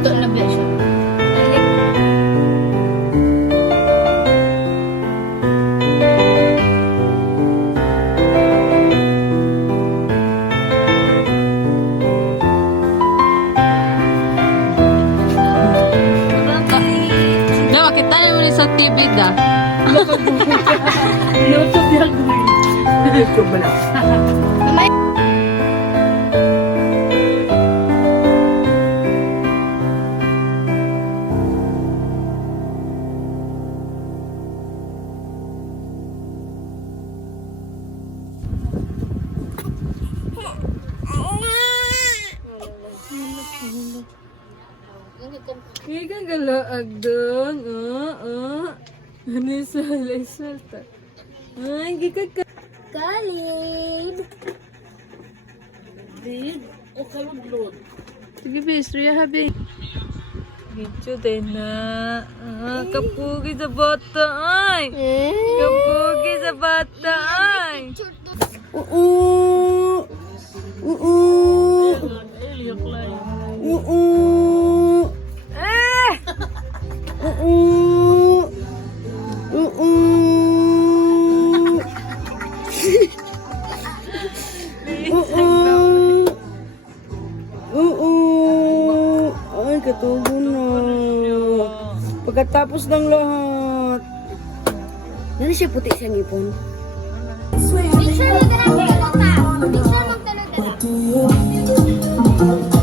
Dato na ba siya? Dawa, kita naman sa TV da. YouTube lang mo. YouTube ba lang? Hindi ka galaag doon. Ano yung salta? Ay, hindi ka Kalib! Big, o kaluglood. Sige, bis. Ria, habi. Gidyo din na. Kapugi sa bata, ay. Kapugi sa bata, ay. Ay, katubo na. Pagkatapos ng lahat. Ano siya puti siyang ipon? Picture mo na lang, magtanong ka. Picture mo magtanong ka.